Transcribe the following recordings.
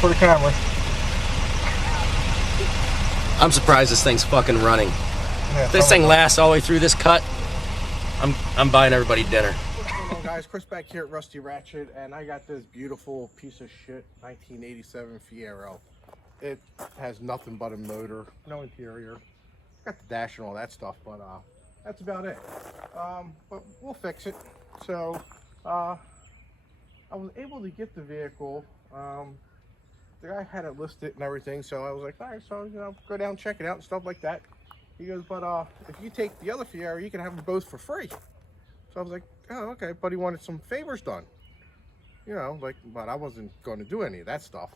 for the camera. I'm surprised this thing's fucking running. Yeah, If this thing lasts all the way through this cut, I'm buying everybody dinner. What's going on, guys? Chris back here at Rusty Ratchet, and I got this beautiful piece of shit 1987 Fiero. It has nothing but a motor, no interior. Got the dash and all that stuff, but that's about it. But we'll fix it. So I was able to get the vehicle. The guy had it listed and everything, so I was like, all right, so go down, check it out and stuff like that. He goes, but if you take the other Fiero, you can have them both for free. So I was like, oh, okay. But he wanted some favors done, but I wasn't going to do any of that stuff.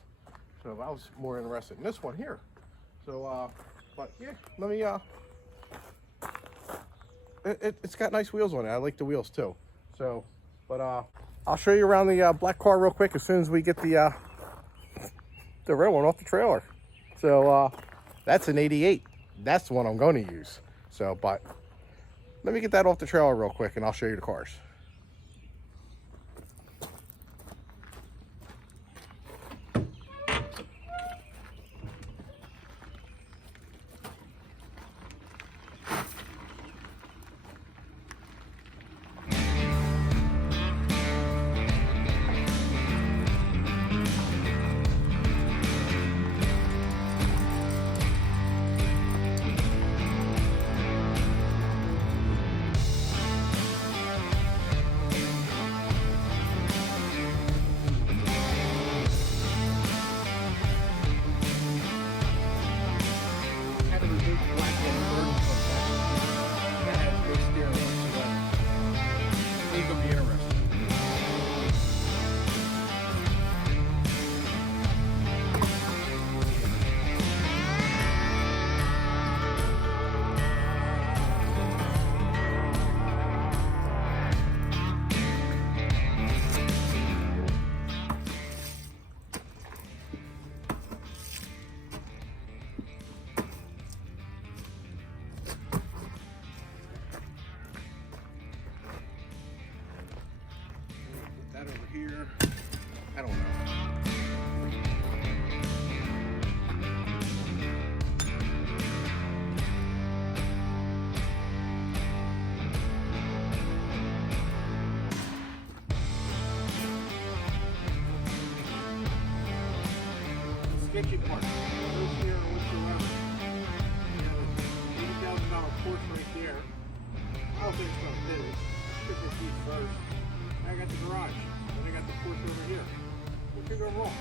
So I was more interested in this one here. So, but yeah, let me, it's got nice wheels on it. I like the wheels too. So, but I'll show you around the black car real quick as soon as we get the red one off the trailer. So that's an 88. That's the one I'm going to use. So, but let me get that off the trailer real quick and I'll show you the cars. Over here, I don't know. Sketchy part. No here whatsoever. $80,000 Porsche right there. I don't think it's gonna fit it. Ship this piece first. I got the garage. And I got the Porsche over here. What could go wrong?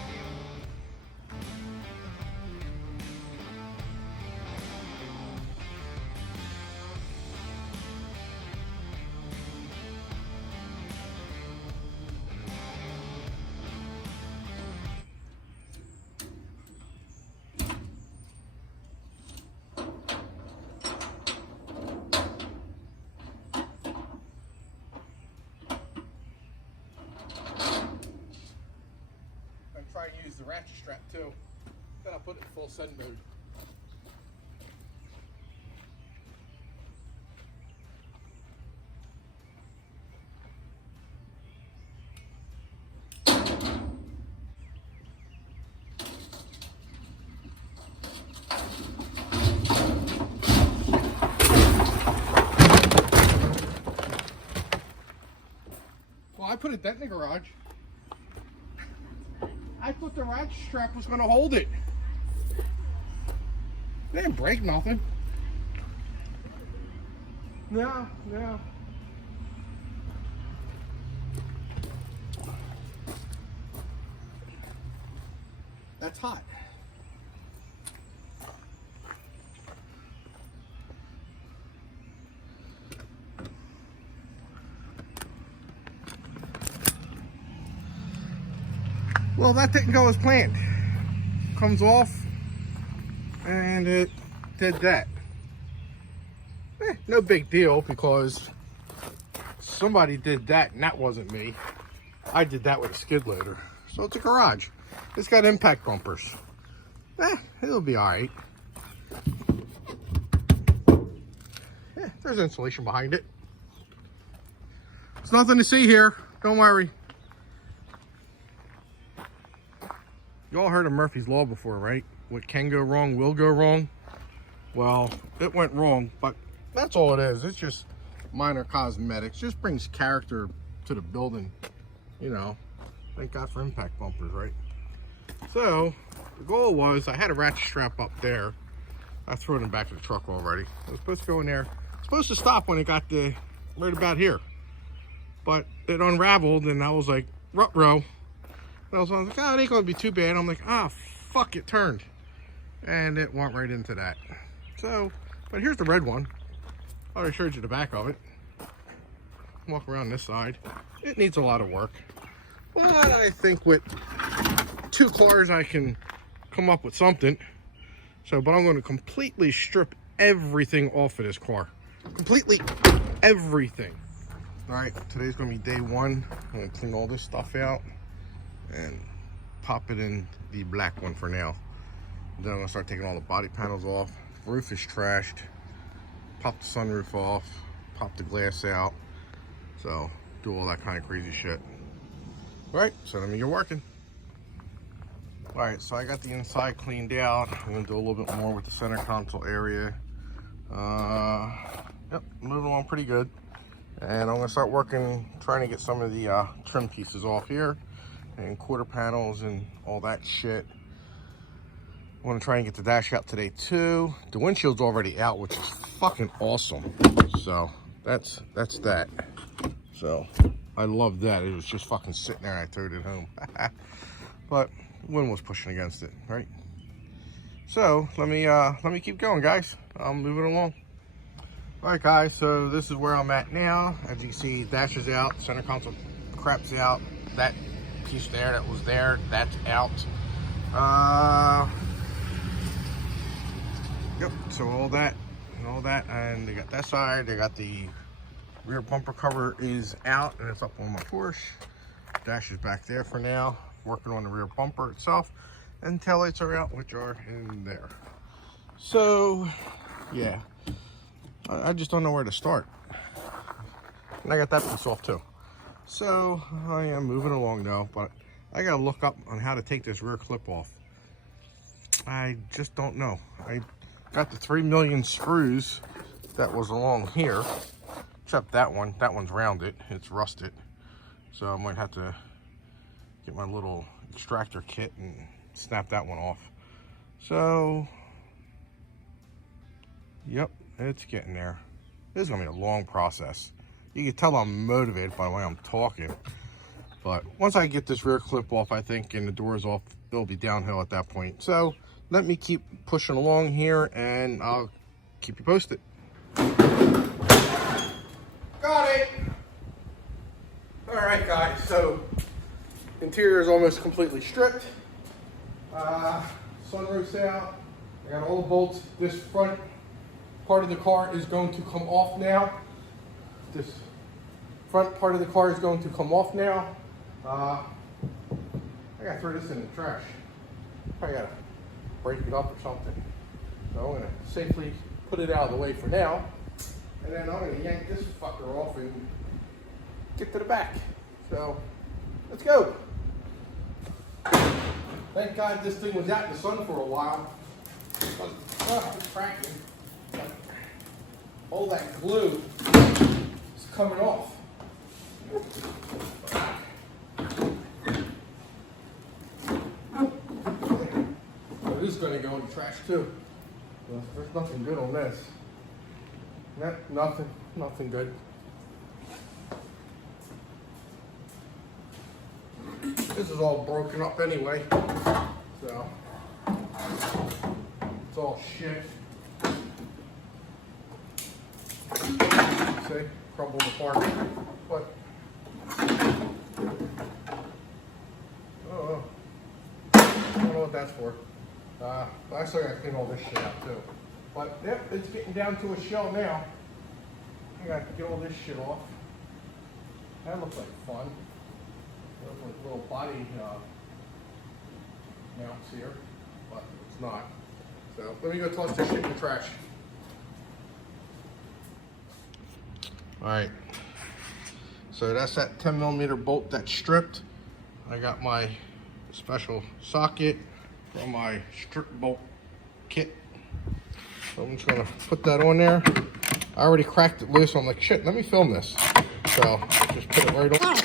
Try and use the ratchet strap too. Then I'll put it in full send mode. Well, I put a dent in the garage. I thought the ratchet strap was going to hold it. They didn't break nothing. No. That's hot. Well, that didn't go as planned. Comes off, and it did that. No big deal, because somebody did that, and that wasn't me. I did that with a skid loader. So it's a garage. It's got impact bumpers. It'll be all right. There's insulation behind it. There's nothing to see here. Don't worry. You all heard of Murphy's Law before, right? What can go wrong will go wrong. Well, it went wrong, but that's all it is. It's just minor cosmetics. Just brings character to the building, you know. Thank God for impact bumpers, right? So, the goal was, I had a ratchet strap up there. I threw it in the back of the truck already. I was supposed to go in there. Supposed to stop when it got to right about here. But it unraveled, and I was like, ruh-roh. And I was like, oh, it ain't gonna be too bad. I'm like, ah, fuck, it turned. And it went right into that. So, but here's the red one. I already showed you the back of it. Walk around this side. It needs a lot of work. But I think with 2 cars I can come up with something. So, but I'm going to completely strip everything off of this car. Completely everything. Alright, today's going to be day 1. I'm going to clean all this stuff out and pop it in the black one for now. Then I'm going to start taking all the body panels off. Roof is trashed. Pop the sunroof off. Pop the glass out. So, do all that kind of crazy shit. Alright, so let me get working. Alright, so I got the inside cleaned out. I'm going to do a little bit more with the center console area. Yep, moving along pretty good. And I'm going to start working, trying to get some of the trim pieces off here. And quarter panels and all that shit. I want to try and get the dash out today too. The windshield's already out, which is fucking awesome. So, that's that. So, I love that. It was just fucking sitting there. I towed it home. But the wind was pushing against it, right? So, let me keep going, guys. I'm moving along. All right, guys. So this is where I'm at now. As you can see, dash is out. Center console crap's out. That piece there that was there, that's out. Yep. So all that, and they got that side. They got the rear bumper cover is out, and it's up on my Porsche. Dash is back there for now. Working on the rear bumper itself, and taillights are out, which are in there. So, yeah, I just don't know where to start. And I got that piece off too. So I am moving along now, but I gotta look up on how to take this rear clip off. I just don't know. I got the 3 million screws that was along here, except that one. That one's rounded. It's rusted. So I might have to get my little extractor kit and snap that one off. So, yep, it's getting there. This is gonna be a long process. You can tell I'm motivated by the way I'm talking. But once I get this rear clip off, I think, and the doors off, it'll be downhill at that point. So let me keep pushing along here, and I'll keep you posted. Got it. All right, guys. So interior is almost completely stripped. Sunroof's out. I got all the bolts. This front part of the car is going to come off now. This front part of the car is going to come off now. I gotta throw this in the trash. I gotta break it up or something. So I'm gonna safely put it out of the way for now. And then I'm gonna yank this fucker off and get to the back. So let's go. Thank God this thing was out in the sun for a while. It's cracking. All that glue is coming off. So this is going to go in the trash too. Well, there's nothing good on this. Nothing good. This is all broken up anyway, so it's all shit. See, crumbled apart. But oh, I don't know what that's for. I still gotta clean all this shit out too. But yep, it's getting down to a shell now. I gotta get all this shit off. That looks like fun. Those like little body mounts here, but it's not. So let me go toss this shit in the trash. All right. So that's that 10mm bolt that's stripped. I got my special socket from my strip bolt kit. So I'm just gonna put that on there. I already cracked it loose, so I'm like, shit, let me film this. So just put it right on.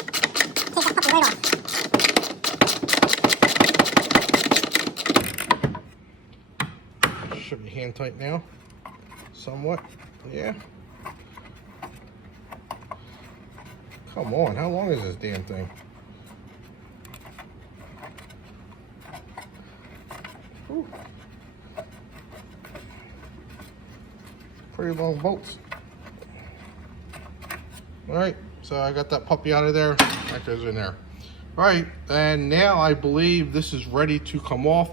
Should be hand tight now, somewhat, yeah. Come on, how long is this damn thing? Whew. Pretty long bolts. All right, so I got that puppy out of there. That goes in there. All right, and now I believe this is ready to come off.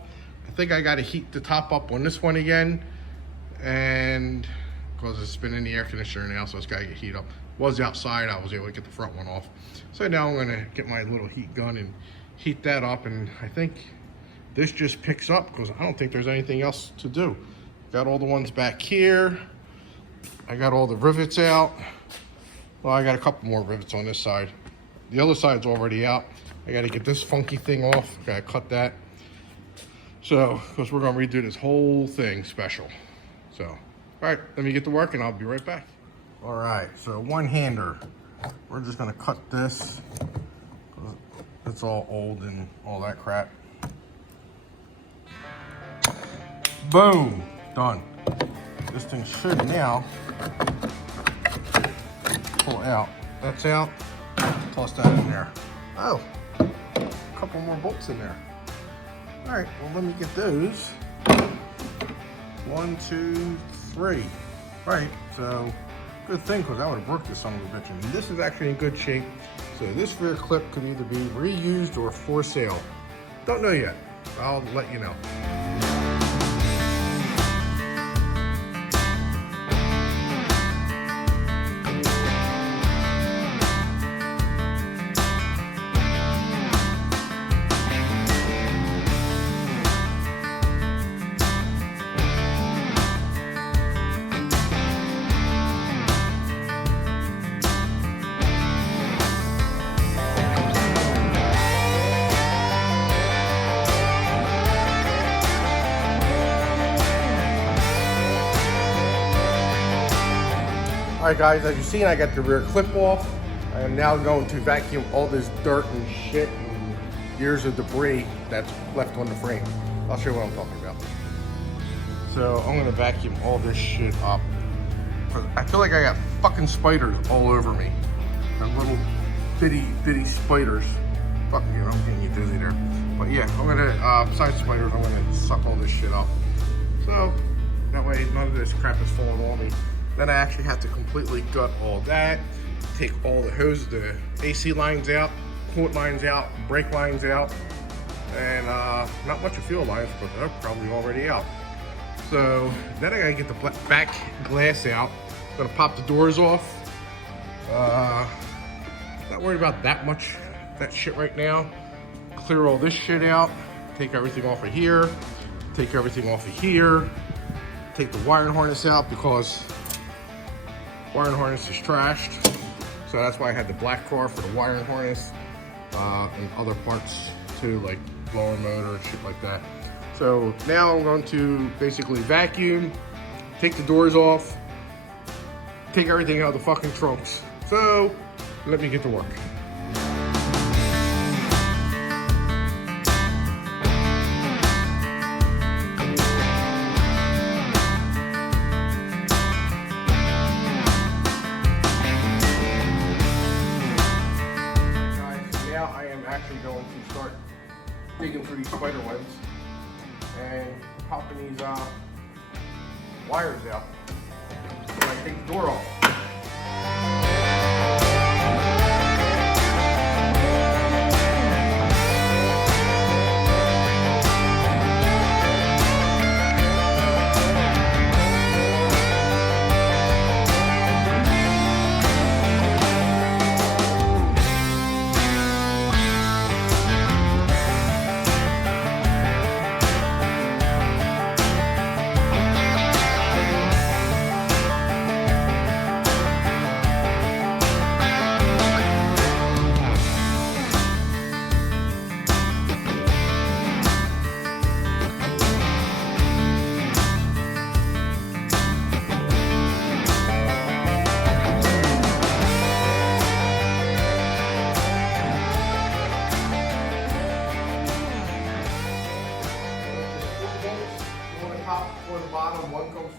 I think I got to heat the top up on this one again, and because it's been in the air conditioner now, so it's got to get heat up. Was outside, I was able to get the front one off. So now I'm gonna get my little heat gun and heat that up, and I think this just picks up because I don't think there's anything else to do. Got all the ones back here. I got all the rivets out. Well, I got a couple more rivets on this side. The other side's already out. I got to get this funky thing off. Got to cut that. So, because we're gonna redo this whole thing special. So, all right, let me get to work and I'll be right back. All right, so one-hander. We're just gonna cut this. It's all old and all that crap. Boom, done. This thing should now pull out. That's out. Toss that in there. Oh, a couple more bolts in there. All right, well, let me get those. 1, 2, 3. All right, so good thing, because I would have broke this son of a bitch. And this is actually in good shape. So this rear clip could either be reused or for sale. Don't know yet. I'll let you know. Alright guys, as you've seen, I got the rear clip off. I am now going to vacuum all this dirt and shit and years of debris that's left on the frame. I'll show you what I'm talking about. So I'm gonna vacuum all this shit up. I feel like I got fucking spiders all over me. And little bitty spiders. Fuck you, I'm getting you dizzy there. But yeah, I'm gonna, besides spiders, I'm gonna suck all this shit up. So that way none of this crap is falling on me. Then I actually have to completely gut all that, take all the hoses, the AC lines out, coolant lines out, brake lines out, and not much of fuel lines, but they're probably already out. So then I gotta get the back glass out. I'm gonna pop the doors off. Not worried about that shit right now. Clear all this shit out, take everything off of here, take everything off of here, take the wiring harness out because wiring harness is trashed, so that's why I had the black car for the wiring harness and other parts too, like blower motor and shit like that. So now I'm going to basically vacuum, take the doors off, take everything out of the fucking trunks. So let me get to work. Actually going to start digging through these spider webs and popping these wires out so I take the door off.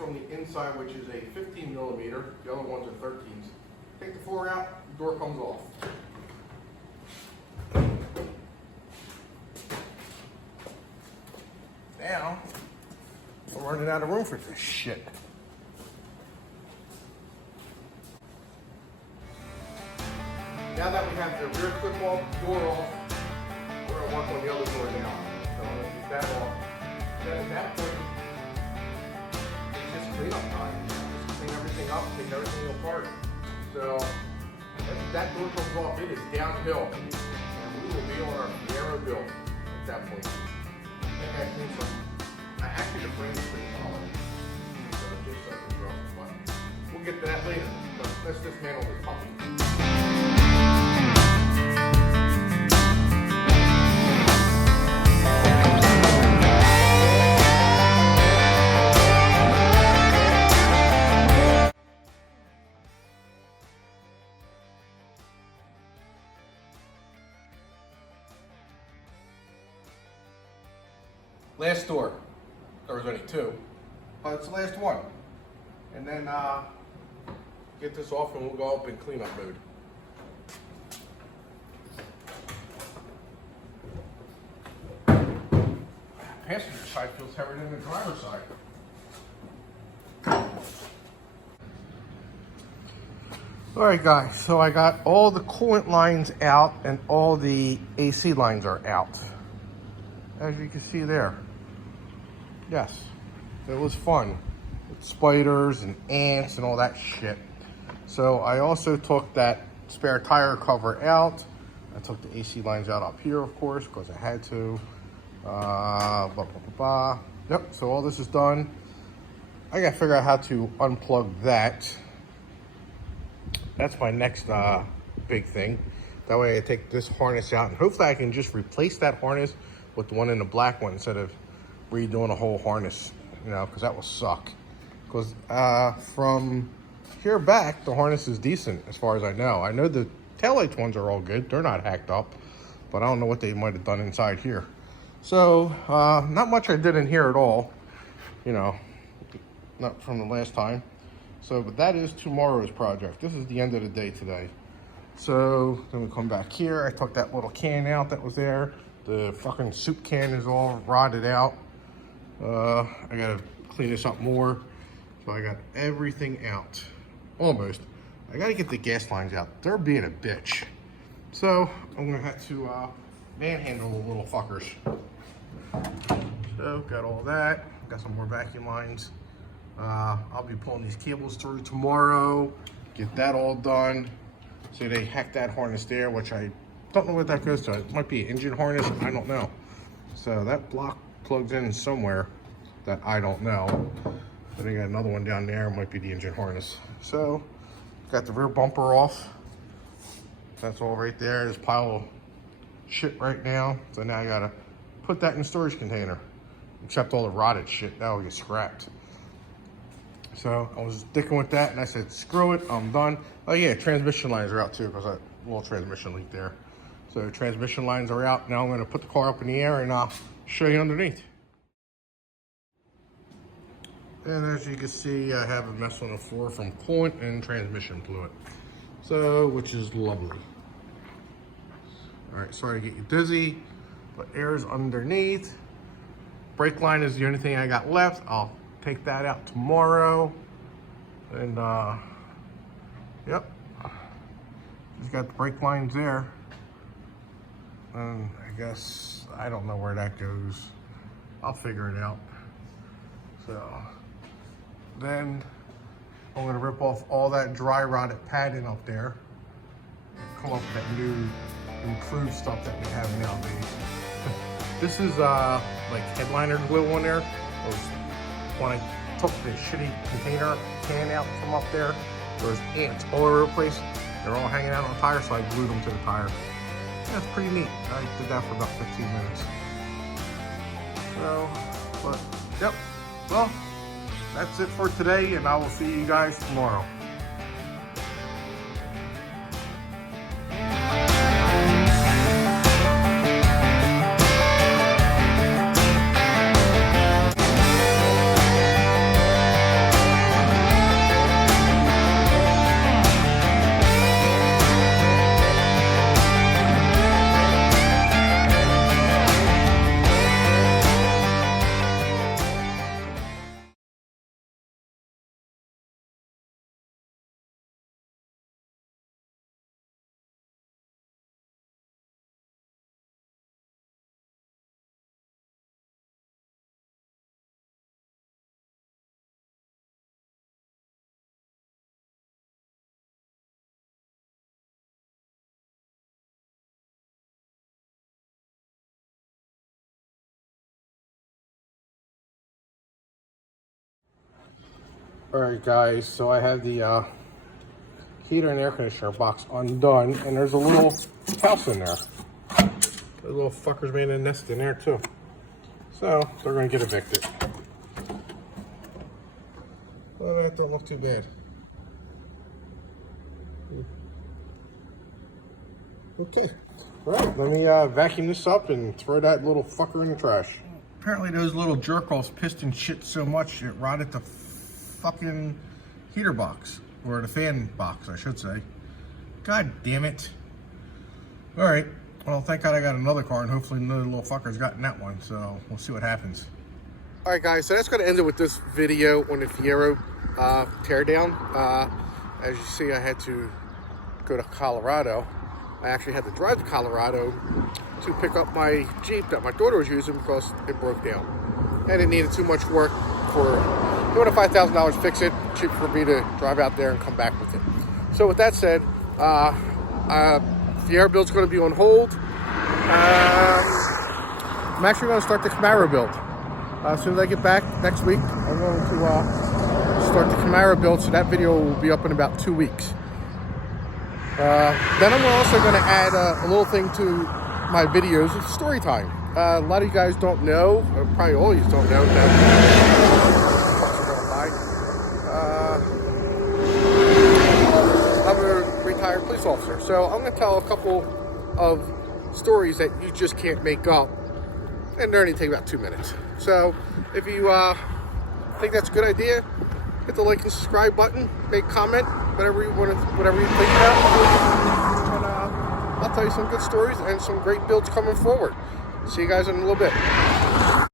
from the inside, which is a 15 millimeter. The other ones are 13s. Take the 4 out, the door comes off. Now, we're running out of room for this shit. Now that we have the rear clip off, door off, we're going to work on the other door now. So I'm going to get that off. Then at that point, it's just clean up time. Just clean everything up, take everything apart. So as that door comes off, it is downhill. And we will be on our Fiero build at that point. I actually the frame's pretty solid. So just something rough, but we'll get to that later. But let's dismantle this puppy. Last door. There was only 2, but it's the last one. And then get this off and we'll go up in cleanup mode. Passenger side feels heavier than the driver's side. Alright guys, so I got all the coolant lines out and all the AC lines are out. As you can see there. Yes, it was fun. With spiders and ants and all that shit. So I also took that spare tire cover out. I took the AC lines out up here, of course, because I had to. Yep, so all this is done. I gotta figure out how to unplug that. That's my next big thing. That way I take this harness out and hopefully I can just replace that harness with the one in the black one instead of redoing a whole harness, you know, because that will suck. Because from here back, the harness is decent as far as I know. I know the taillights ones are all good. They're not hacked up, but I don't know what they might have done inside here. So, not much I did in here at all, you know, not from the last time. So, but that is tomorrow's project. This is the end of the day today. So, then we come back here. I took that little can out that was there. The fucking soup can is all rotted out. I gotta clean this up more. So I got everything out. Almost. I gotta get the gas lines out. They're being a bitch. So, I'm gonna have to manhandle the little fuckers. So, got all that. Got some more vacuum lines. I'll be pulling these cables through tomorrow. Get that all done. So they hacked that harness there, which I don't know what that goes to. It might be an engine harness, I don't know. So that block plugs in somewhere that I don't know. Then I got another one down there, might be the engine harness. So, got the rear bumper off. That's all right there. There's a pile of shit right now. So now I gotta put that in a storage container. Except all the rotted shit, that will get scrapped. So I was sticking with that and I said, screw it, I'm done. Oh yeah, transmission lines are out too because that little transmission leak there. So transmission lines are out. Now I'm gonna put the car up in the air and I'll show you underneath. And as you can see, I have a mess on the floor from coolant and transmission fluid. So, which is lovely. All right, sorry to get you dizzy, but air is underneath. Brake line is the only thing I got left. I'll take that out tomorrow. And yep, just got the brake lines there. And I guess, I don't know where that goes. I'll figure it out. So, then I'm gonna rip off all that dry rotted padding up there. And come up with that new improved stuff that we have nowadays. This is like headliner glue on there. When I took the shitty container can out from up there was ants all over the place. They're all hanging out on the tire, so I glued them to the tire. That's pretty neat. I did that for about 15 minutes. So, but, yep. Well, that's it for today, and I will see you guys tomorrow. Alright guys, so I have the heater and air conditioner box undone, and there's a little house in there. The little fuckers made a nest in there too. So they're gonna get evicted. Well, that don't look too bad. Okay, right, let me vacuum this up and throw that little fucker in the trash. Apparently those little jerk-offs pissed and shit so much it rotted the fucking heater box, or the fan box I should say. God damn it. Alright, well thank God I got another car, and hopefully another little fucker's gotten that one, so we'll see what happens. Alright guys, so that's going to end it with this video on the Fiero teardown. As you see, I had to go to Colorado. I actually had to drive to Colorado to pick up my Jeep that my daughter was using because it broke down. And it needed too much work for $2,000 to $5,000 to fix it. Cheap for me to drive out there and come back with it. So with that said, Fiero build's going to be on hold. I'm actually going to start the Camaro build. As soon as I get back next week, I'm going to start the Camaro build, so that video will be up in about 2 weeks. Then I'm also going to add a little thing to my videos. It's story time. A lot of you guys don't know, or probably all of you don't know, that I'm a retired police officer. So I'm going to tell a couple of stories that you just can't make up, and they're only take about 2 minutes. So if you think that's a good idea, hit the like and subscribe button, make a comment, whatever you want to, whatever you think about, and I'll tell you some good stories and some great builds coming forward. See you guys in a little bit.